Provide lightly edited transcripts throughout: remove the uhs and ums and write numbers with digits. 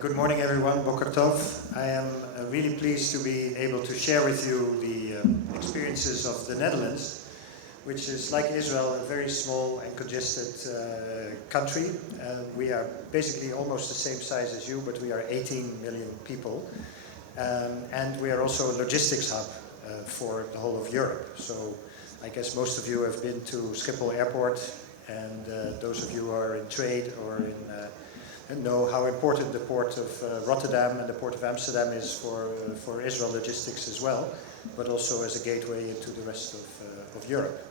Good morning, everyone. Boker Tov. I am really pleased to be able to share with you the experiences of the Netherlands, which is, like Israel, a very small and congested country. We are basically almost the same size as you, but we are 18 million people. And we are also a logistics hub for the whole of Europe. So I guess most of you have been to Schiphol Airport, and those of you who are in trade or and know how important the port of Rotterdam and the port of Amsterdam is for Israel logistics as well, but also as a gateway into the rest of Europe.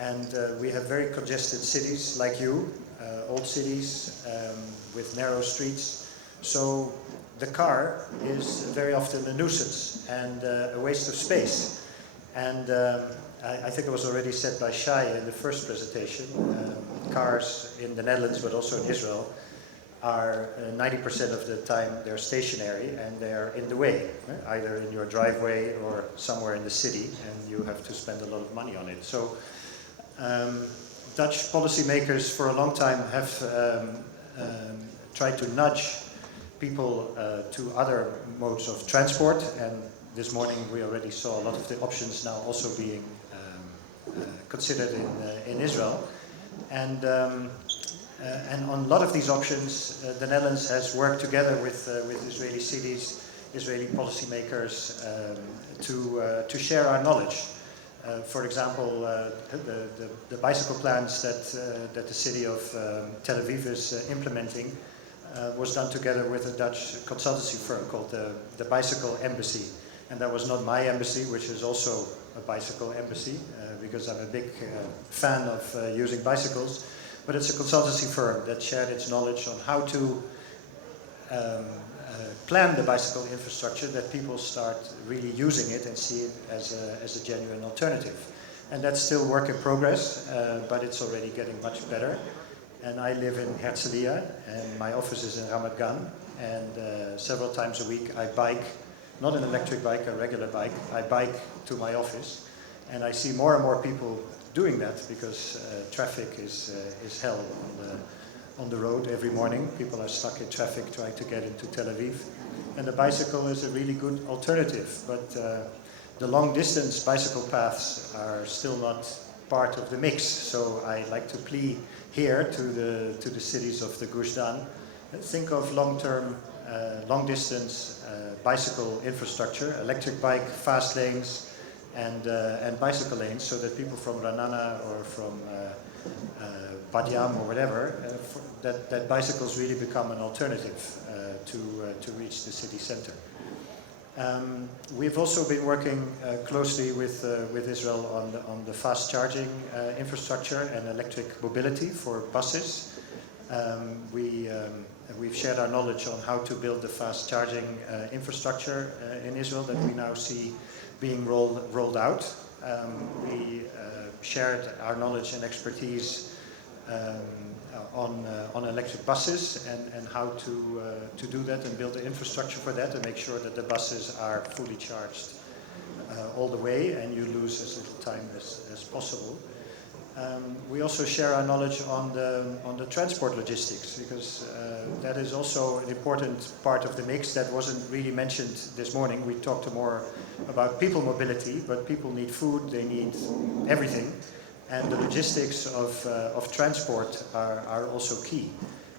And we have very congested cities like you, old cities with narrow streets. So the car is very often a nuisance and a waste of space. And I think it was already said by Shai in the first presentation, cars in the Netherlands, but also in Israel, are 90% of the time they're stationary and they're in the way, either in your driveway or somewhere in the city, and you have to spend a lot of money on it. So Dutch policymakers for a long time have tried to nudge people to other modes of transport, and this morning we already saw a lot of the options now also being considered in Israel. And on a lot of these options, the Netherlands has worked together with Israeli cities, Israeli policymakers, to share our knowledge. For example, the bicycle plans that the city of Tel Aviv is implementing was done together with a Dutch consultancy firm called the Bicycle Embassy. And that was not my embassy, which is also a bicycle embassy, because I'm a big fan of using bicycles. But it's a consultancy firm that shared its knowledge on how to plan the bicycle infrastructure, that people start really using it and see it as a genuine alternative. And that's still work in progress, but it's already getting much better. And I live in Herzliya, and my office is in Ramat Gan, and several times a week I bike, not an electric bike, a regular bike, I bike to my office, and I see more and more people doing that because traffic is hell on the road every morning. People are stuck in traffic trying to get into Tel Aviv. And the bicycle is a really good alternative, but the long distance bicycle paths are still not part of the mix. So I like to plea here to the cities of the Gush Dan. Think of long-term, long-distance bicycle infrastructure, electric bike, fast lanes, and bicycle lanes, so that people from Ra'anana or from Bat Yam or whatever, that bicycles really become an alternative to reach the city center. We've also been working closely with Israel on the fast charging infrastructure and electric mobility for buses. We've shared our knowledge on how to build the fast charging infrastructure in Israel that we now see being rolled out. We shared our knowledge and expertise on electric buses and how to do that and build the infrastructure for that and make sure that the buses are fully charged all the way and you lose as little time as possible. We also share our knowledge on the transport logistics, because that is also an important part of the mix that wasn't really mentioned this morning. We talked more about people mobility, but people need food, they need everything, and the logistics of transport are also key.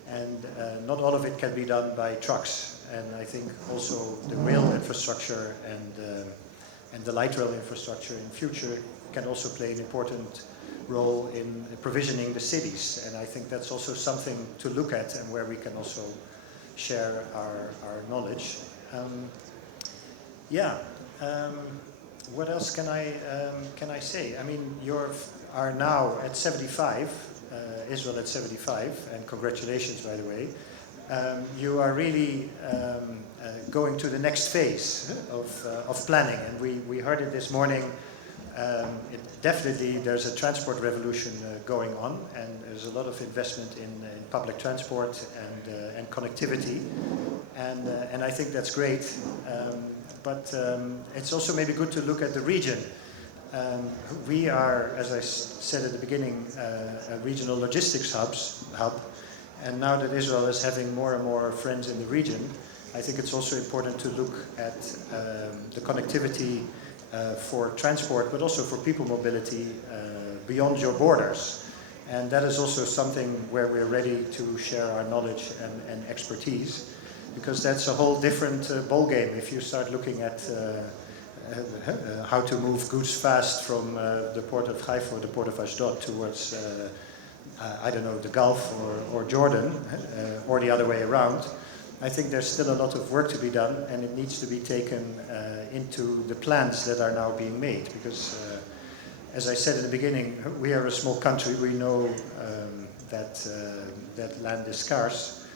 And not all of it can be done by trucks, and I think also the rail infrastructure and the light rail infrastructure in future can also play an important role in provisioning the cities, and I think that's also something to look at and where we can also share our knowledge. What else can I say? I mean, you are now at 75, Israel at 75, and congratulations, by the way. You are really going to the next phase of planning, and we heard it this morning. Definitely there's a transport revolution going on, and there's a lot of investment in public transport and connectivity, and I think that's great. But it's also maybe good to look at the region. We are, as I said at the beginning, a regional logistics hub, And now that Israel is having more and more friends in the region, I think it's also important to look at the connectivity for transport, but also for people mobility beyond your borders. And that is also something where we're ready to share our knowledge and expertise, because that's a whole different ballgame. If you start looking at how to move goods fast from the port of Haifa or the port of Ashdod towards, I don't know, the Gulf or Jordan, or the other way around, I think there's still a lot of work to be done, and it needs to be taken into the plans that are now being made, because as I said in the beginning, we are a small country. We know that land is scarce,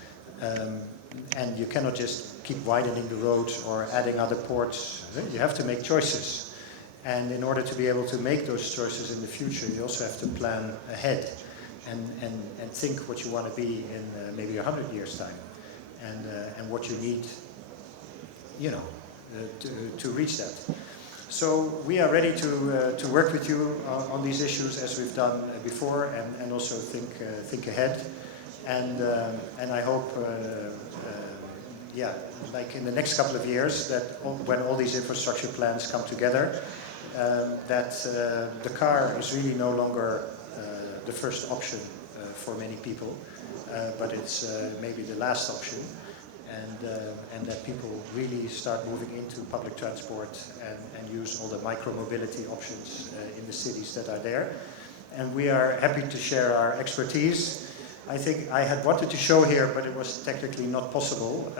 and you cannot just keep widening the roads or adding other ports. You have to make choices, and in order to be able to make those choices in the future, you also have to plan ahead and think what you want to be in maybe 100 years' time, and what you need, you know, to reach that. So we are ready to work with you on these issues as we've done before, and also think ahead. And I hope, like in the next couple of years, that when all these infrastructure plans come together, that the car is really no longer the first option for many people, but it's maybe the last option. And that people really start moving into public transport and use all the micro-mobility options in the cities that are there. And we are happy to share our expertise. I think I had wanted to show here, but it was technically not possible.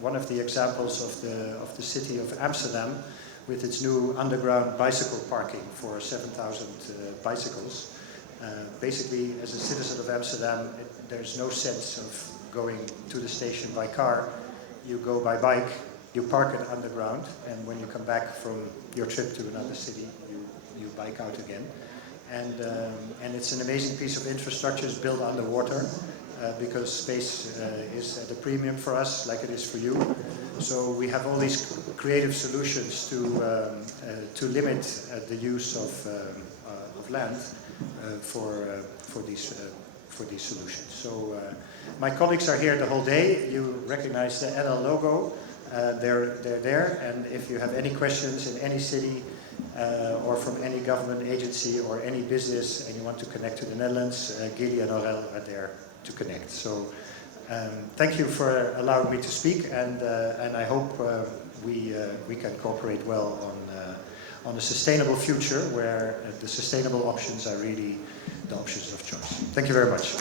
One of the examples of the city of Amsterdam, with its new underground bicycle parking for 7,000 bicycles. Basically, as a citizen of Amsterdam, there's no sense of going to the station by car. You go by bike, you park it underground, and when you come back from your trip to another city, you bike out again. And it's an amazing piece of infrastructure. It's built underwater because space is at a premium for us, like it is for you. So we have all these creative solutions to limit the use of land for these solutions. So my colleagues are here the whole day. You recognize the NL logo. They're there, and if you have any questions in any city or from any government agency or any business and you want to connect to the Netherlands, Gilly and Aurel are there to connect. So thank you for allowing me to speak, and I hope we can cooperate well on a sustainable future where the sustainable options are really the options of choice. Thank you very much.